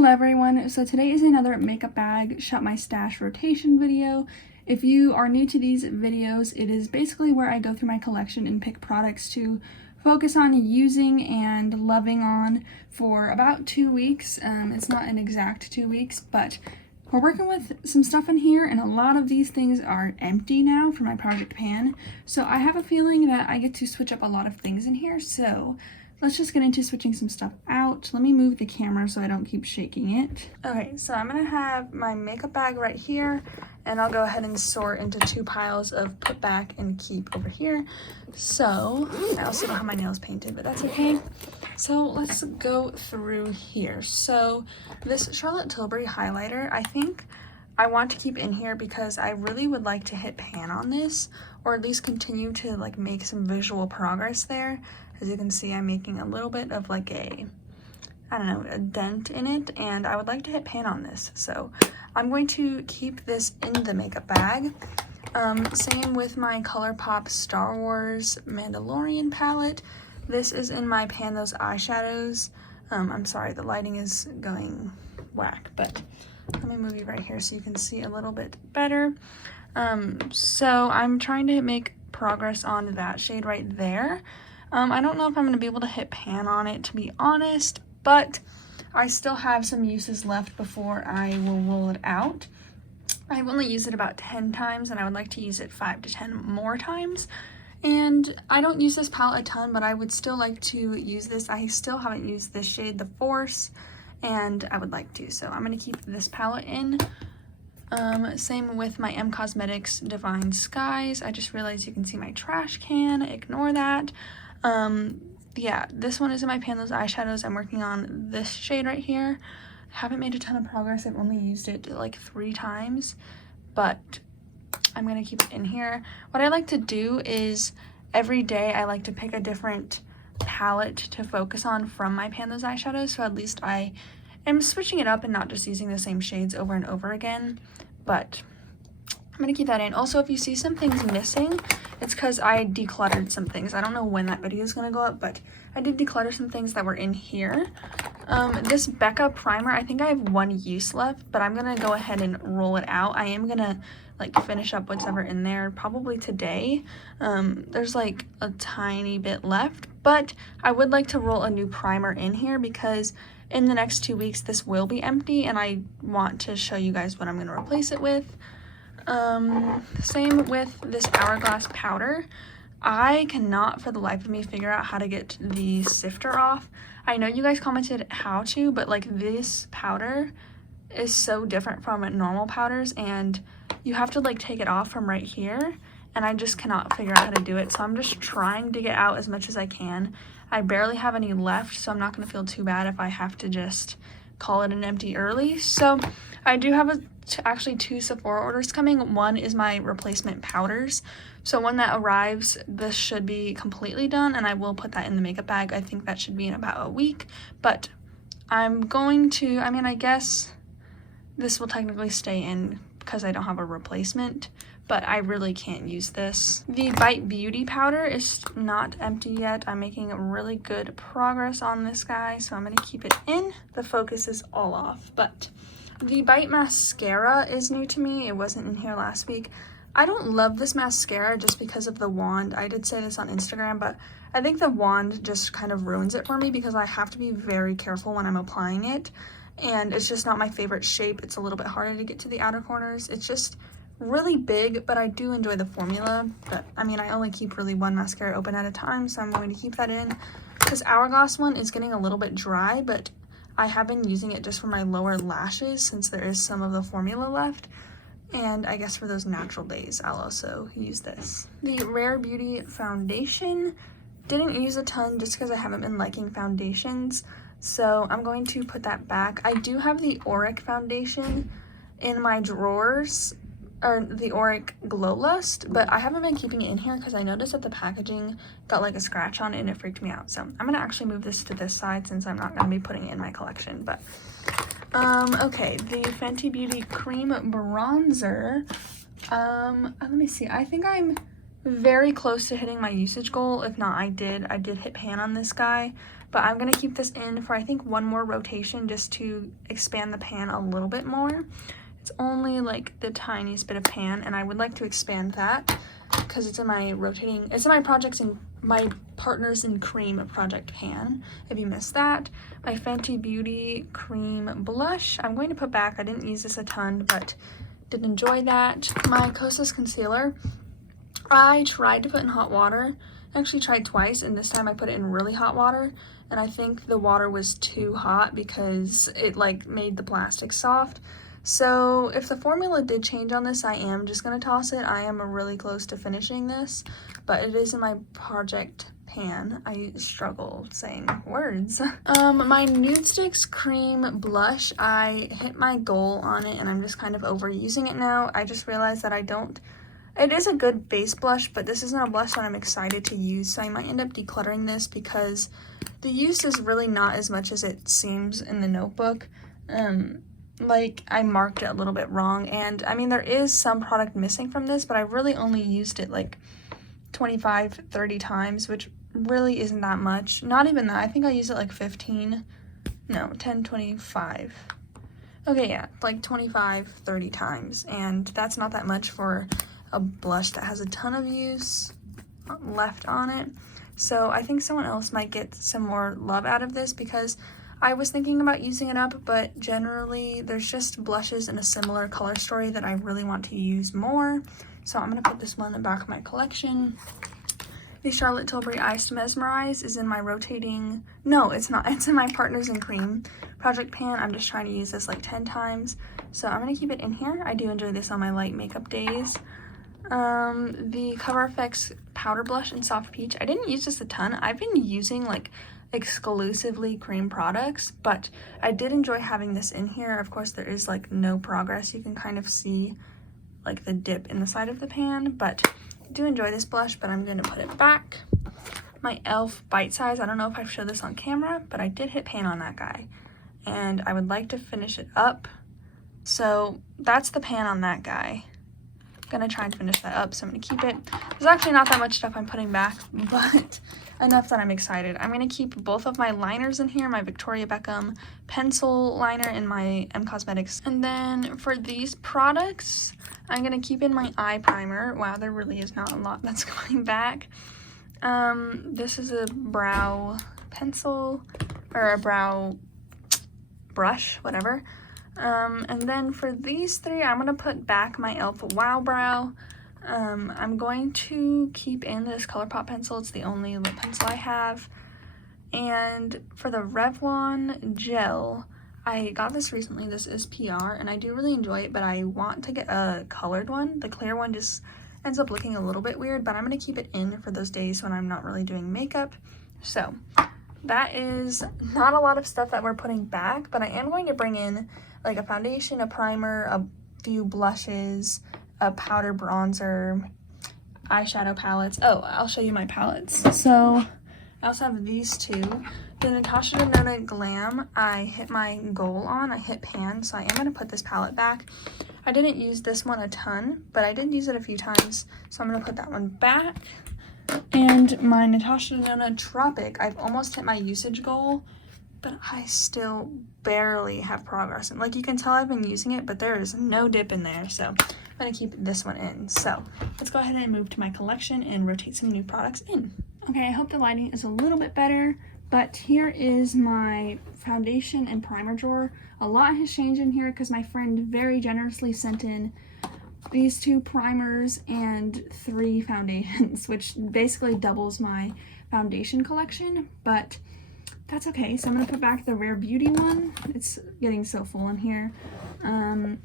Hello everyone, so today is another makeup bag shop my stash rotation video. If you are new to these videos, it is basically where I go through my collection and pick products to focus on using and loving on for about 2 weeks. It's not an exact 2 weeks, but we're working with some stuff in here and a lot of these things are empty now for my project pan. So I have a feeling that I get to switch up a lot of things in here, so let's just get into switching some stuff out. Let me move the camera so I don't keep shaking it. Okay, so I'm gonna have my makeup bag right here, and I'll go ahead and sort into 2 piles of put back and keep over here. So, I also don't have my nails painted, but that's okay. So let's go through here. So this Charlotte Tilbury highlighter, I think I want to keep in here because I really would like to hit pan on this, or at least continue to like make some visual progress there. As you can see, I'm making a little bit of like a, I don't know, a dent in it, and I would like to hit pan on this. So I'm going to keep this in the makeup bag. Same with my ColourPop Star Wars Mandalorian palette. This is in my Pan Those Eyeshadows. I'm sorry, the lighting is going whack, but let me move you right here so you can see a little bit better. So I'm trying to make progress on that shade right there. I don't know if I'm going to be able to hit pan on it, to be honest, but I still have some uses left before I will roll it out. I've only used it about 10 times, and I would like to use it 5 to 10 more times. And I don't use this palette a ton, but I would still like to use this. I still haven't used this shade, The Force, and I would like to. So I'm going to keep this palette in. Same with my M Cosmetics Divine Skies. I just realized you can see my trash can. Ignore that. Yeah, this one is in my Pan Those Eyeshadows. I'm working on this shade right here. Haven't made a ton of progress. I've only used it like 3 times, but I'm gonna keep it in here. What I like to do is every day I like to pick a different palette to focus on from my Pan Those Eyeshadows, so at least I am switching it up and not just using the same shades over and over again. But I'm gonna keep that in. Also, if you see some things missing, it's because I decluttered some things. I don't know when that video is gonna go up, but I did declutter some things that were in here. This Becca primer, I think I have 1 use left, but I'm gonna go ahead and roll it out. I am gonna like finish up whatever in there probably today. There's like a tiny bit left, but I would like to roll a new primer in here because in the next 2 weeks this will be empty, and I want to show you guys what I'm gonna replace it with. Same with this Hourglass powder. I cannot for the life of me figure out how to get the sifter off. I know you guys commented how to, but like this powder is so different from normal powders, and you have to like take it off from right here, and I just cannot figure out how to do it. So I'm just trying to get out as much as I can. I barely have any left, so I'm not going to feel too bad if I have to just call it an empty early. So I do have actually 2 Sephora orders coming. One is my replacement powders. So when that arrives, this should be completely done, and I will put that in the makeup bag. I think that should be in about a week, but I'm going to, I mean, I guess this will technically stay in because I don't have a replacement, but I really can't use this. The Bite Beauty powder is not empty yet. I'm making really good progress on this guy, so I'm gonna keep it in. The focus is all off, but the Bite mascara is new to me. It wasn't in here last week. I don't love this mascara just because of the wand. I did say this on Instagram, but I think the wand just kind of ruins it for me because I have to be very careful when I'm applying it, and it's just not my favorite shape. It's a little bit harder to get to the outer corners. It's just really big, but I do enjoy the formula. But I mean, I only keep really 1 mascara open at a time, so I'm going to keep that in. This Hourglass one is getting a little bit dry, but I have been using it just for my lower lashes since there is some of the formula left. And I guess for those natural days, I'll also use this. The Rare Beauty foundation, didn't use a ton just because I haven't been liking foundations. So I'm going to put that back. I do have the Auric foundation in my drawers, or the Auric Glow Lust, but I haven't been keeping it in here because I noticed that the packaging got like a scratch on it and it freaked me out. So I'm gonna actually move this to this side since I'm not gonna be putting it in my collection. But okay, the Fenty Beauty cream bronzer. Let me see. I think I'm very close to hitting my usage goal. If not, I did hit pan on this guy. but I'm going to keep this in for I think one more rotation just to expand the pan a little bit more. It's only like the tiniest bit of pan, and I would like to expand that because it's in my my Partners in Cream project pan. If you missed that, my Fenty Beauty cream blush I'm going to put back. I didn't use this a ton, but did enjoy that. My Kosas concealer, I tried to put in hot water. I actually tried twice, and this time I put it in really hot water, and I think the water was too hot because it like made the plastic soft. So if the formula did change on this, I am just going to toss it. I am really close to finishing this, but it is in my project pan. I struggle saying words. My Nude Sticks cream blush, I hit my goal on it and I'm just kind of overusing it now. I just realized that it is a good base blush, but this isn't a blush that I'm excited to use, so I might end up decluttering this because the use is really not as much as it seems in the notebook. Like I marked it a little bit wrong, and I mean there is some product missing from this, but I really only used it like 25-30 times, which really isn't that much. Not even that. I think I used it like 25. Okay, yeah, like 25-30 times, and that's not that much for a blush that has a ton of use left on it. So I think someone else might get some more love out of this because I was thinking about using it up, but generally there's just blushes in a similar color story that I really want to use more. So I'm going to put this one in the back of my collection. The Charlotte Tilbury Ice to Mesmerize is in my rotating, no, it's not, it's in my Partners in Cream project pan. I'm just trying to use this like 10 times. So I'm going to keep it in here. I do enjoy this on my light makeup days. The Cover FX powder blush in Soft Peach. I didn't use this a ton. I've been using like exclusively cream products, but I did enjoy having this in here. Of course, there is like no progress. You can kind of see like the dip in the side of the pan, but I do enjoy this blush, but I'm going to put it back. My e.l.f. Bite Size. I don't know if I've showed this on camera, but I did hit pan on that guy, and I would like to finish it up. So that's the pan on that guy. Gonna try and finish that up, so I'm gonna keep it. There's actually not that much stuff I'm putting back, but enough that I'm excited. I'm gonna keep both of my liners in here, my Victoria Beckham pencil liner and my M Cosmetics. And then for these products, I'm gonna keep in my eye primer. Wow, there really is not a lot that's going back. This is a brow pencil, or a brow brush, whatever. And then for these three, I'm going to put back my e.l.f. Wow Brow. I'm going to keep in this ColourPop pencil. It's the only lip pencil I have. And for the Revlon gel, I got this recently. This is PR, and I do really enjoy it, but I want to get a colored one. The clear one just ends up looking a little bit weird, but I'm going to keep it in for those days when I'm not really doing makeup. So that is not a lot of stuff that we're putting back, but I am going to bring in like a foundation, a primer, a few blushes, a powder bronzer, eyeshadow palettes. Oh, I'll show you my palettes. So I also have these two. The Natasha Denona Glam, I hit my goal on. I hit pan, so I am going to put this palette back. I didn't use this one a ton, but I did use it a few times, so I'm going to put that one back. And my Natasha Denona Tropic, I've almost hit my usage goal, but I still barely have progress. And like you can tell I've been using it, but there is no dip in there, so I'm going to keep this one in. So let's go ahead and move to my collection and rotate some new products in. Okay, I hope the lighting is a little bit better, but here is my foundation and primer drawer. A lot has changed in here because my friend very generously sent in these 2 primers and 3 foundations, which basically doubles my foundation collection, but that's okay. So I'm going to put back the Rare Beauty one. It's getting so full in here. And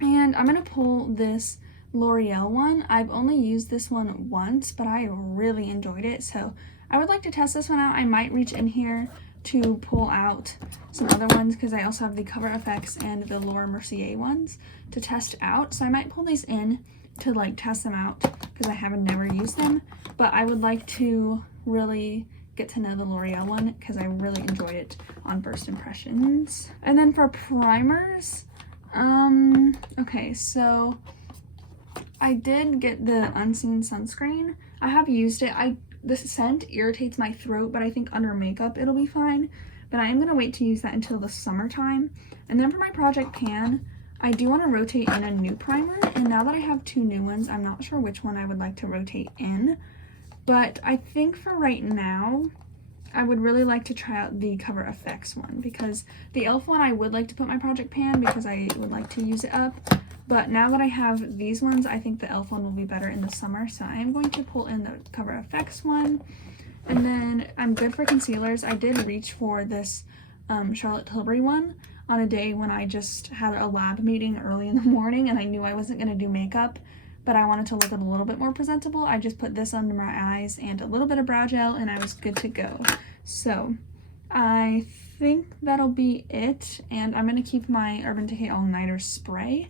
I'm going to pull this L'Oreal one. I've only used this one once, but I really enjoyed it, so I would like to test this one out. I might reach in here to pull out some other ones because I also have the Cover FX and the Laura Mercier ones to test out. So I might pull these in to like test them out because I haven't never used them, but I would like to really get to know the L'Oreal one because I really enjoyed it on first impressions. And then for primers, okay, so I did get the Unseen sunscreen. I have used it. I this scent irritates my throat, but I think under makeup it'll be fine. But I am going to wait to use that until the summertime. And then for my project pan, I do want to rotate in a new primer. And now that I have 2 new ones, I'm not sure which one I would like to rotate in. But I think for right now, I would really like to try out the Cover FX one, because the e.l.f. one I would like to put my project pan because I would like to use it up. But now that I have these ones, I think the e.l.f. one will be better in the summer. So I am going to pull in the Cover FX one. And then I'm good for concealers. I did reach for this Charlotte Tilbury one on a day when I just had a lab meeting early in the morning and I knew I wasn't going to do makeup, but I wanted to look a little bit more presentable. I just put this under my eyes and a little bit of brow gel and I was good to go. So I think that'll be it, and I'm going to keep my Urban Decay All Nighter spray.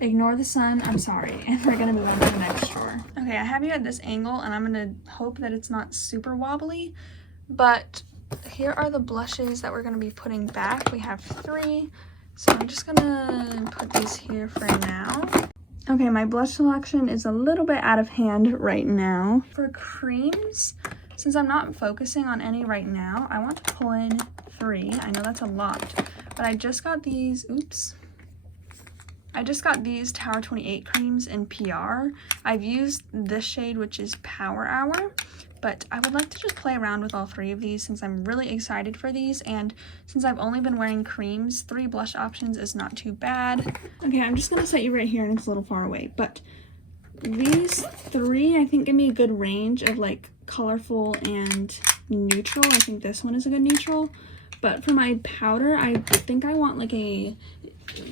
Ignore the sun, I'm sorry, and we're going to move on to the next drawer. Okay, I have you at this angle, and I'm going to hope that it's not super wobbly, but here are the blushes that we're going to be putting back. We have 3, so I'm just going to put these here for now. Okay, my blush selection is a little bit out of hand right now. For creams, since I'm not focusing on any right now, I want to pull in 3. I know that's a lot, but I just got these, I just got these Tower 28 creams in PR. I've used this shade, which is Power Hour, but I would like to just play around with all 3 of these since I'm really excited for these, and since I've only been wearing creams, 3 blush options is not too bad. Okay, I'm just gonna set you right here and it's a little far away, but these 3 I think give me a good range of like colorful and neutral. I think this one is a good neutral, but for my powder, I think I want like a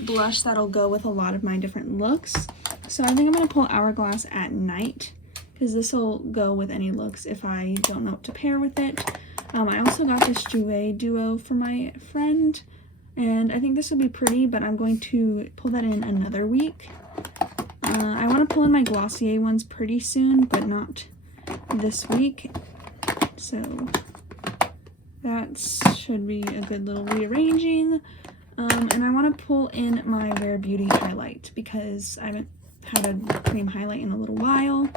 blush that'll go with a lot of my different looks. So I think I'm going to pull Hourglass at Night because this will go with any looks if I don't know what to pair with it. I also got this Jouer duo for my friend, and I think this would be pretty, but I'm going to pull that in another week. I want to pull in my Glossier ones pretty soon, but not this week. So that should be a good little rearranging. And I want to pull in my Rare Beauty highlight because I haven't had a cream highlight in a little while.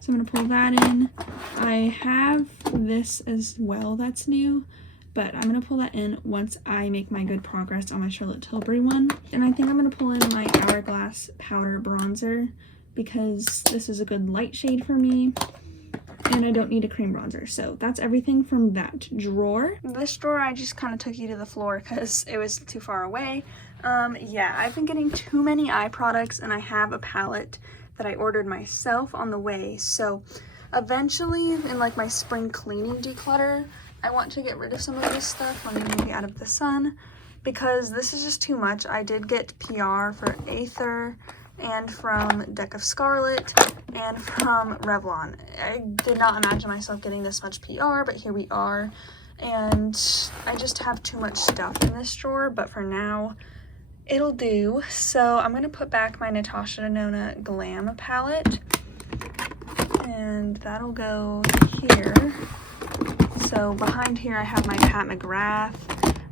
So I'm going to pull that in. I have this as well that's new, but I'm going to pull that in once I make my good progress on my Charlotte Tilbury one. And I think I'm going to pull in my Hourglass Powder Bronzer because this is a good light shade for me. And I don't need a cream bronzer. So that's everything from that drawer. This drawer, I just kind of took you to the floor because it was too far away. Yeah, I've been getting too many eye products, and I have a palette that I ordered myself on the way. So eventually, in like my spring cleaning declutter, I want to get rid of some of this stuff. Let me move out of the sun because this is just too much. I did get PR for Aether and from Deck of Scarlet and from Revlon. I did not imagine myself getting this much PR, but here we are. And I just have too much stuff in this drawer, but for now, it'll do. So I'm gonna put back my Natasha Denona Glam palette, and that'll go here. So behind here I have my Pat McGrath,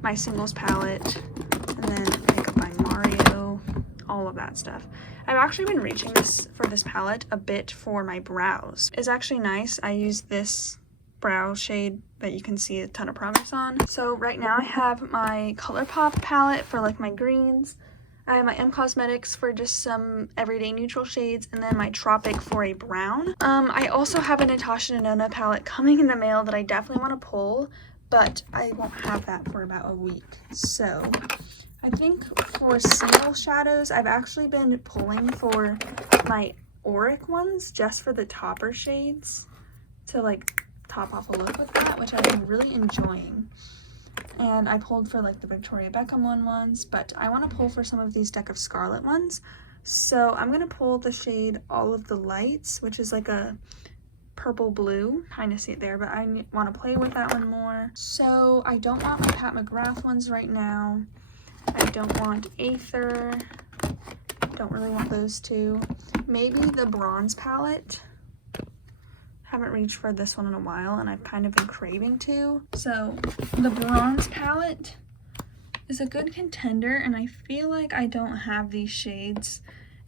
my Singles palette, and then Makeup by Mario, all of that stuff. I've actually been reaching for this palette a bit for my brows. It's actually nice. I use this brow shade that you can see a ton of progress on. So right now I have my ColourPop palette for like my greens. I have my M Cosmetics for just some everyday neutral shades, and then my Tropic for a brown. I also have a Natasha Denona palette coming in the mail that I definitely want to pull, but I won't have that for about a week. So I think for single shadows, I've actually been pulling for my Auric ones just for the topper shades to like top off a look with that, which I've been really enjoying. And I pulled for like the Victoria Beckham ones, but I want to pull for some of these Deck of Scarlet ones. So I'm going to pull the shade All of the Lights, which is like a purple blue. Kind of see it there, but I want to play with that one more. So I don't want my Pat McGrath ones right now. I don't want Aether. Don't really want those two. Maybe the bronze palette. Haven't reached for this one in a while, and I've kind of been craving to. So the bronze palette is a good contender, and I feel like I don't have these shades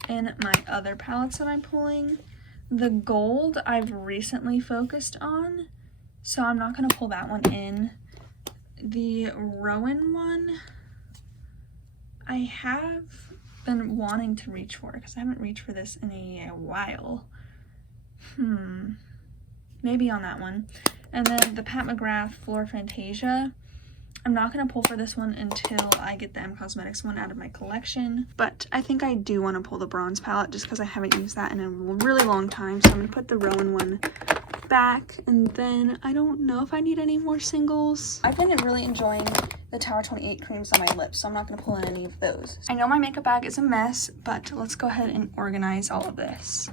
in my other palettes that I'm pulling. The gold I've recently focused on, so I'm not going to pull that one in. The Rowan one, I have been wanting to reach for because I haven't reached for this in a while. Maybe on that one. And then the Pat McGrath Fleur Fantasia, I'm not going to pull for this one until I get the M Cosmetics one out of my collection, but I think I do want to pull the bronze palette just because I haven't used that in a really long time. So I'm going to put the Rowan one back, and then I don't know if I need any more singles. I've been really enjoying the Tower 28 creams on my lips, so I'm not going to pull in any of those. I know my makeup bag is a mess, but let's go ahead and organize all of this.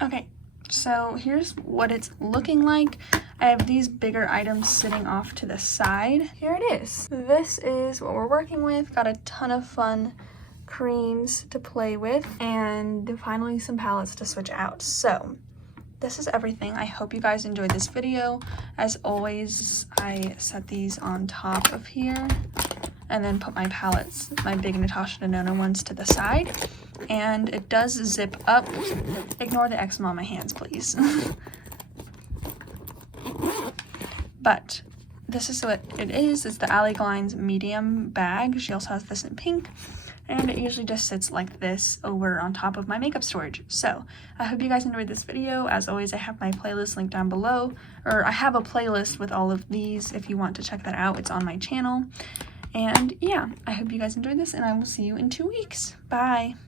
Okay, so here's what it's looking like. I have these bigger items sitting off to the side. Here it is. This is what we're working with. Got a ton of fun creams to play with and finally some palettes to switch out. So this is everything. I hope you guys enjoyed this video. As always, I set these on top of here and then put my palettes, my big Natasha Denona ones, to the side. And it does zip up. Ignore the eczema on my hands, please. But this is what it is. It's the Ally Glines medium bag. She also has this in pink. And it usually just sits like this over on top of my makeup storage. So I hope you guys enjoyed this video. As always, I have my playlist linked down below. Or I have a playlist with all of these. If you want to check that out, it's on my channel. And yeah, I hope you guys enjoyed this, and I will see you in 2 weeks. Bye.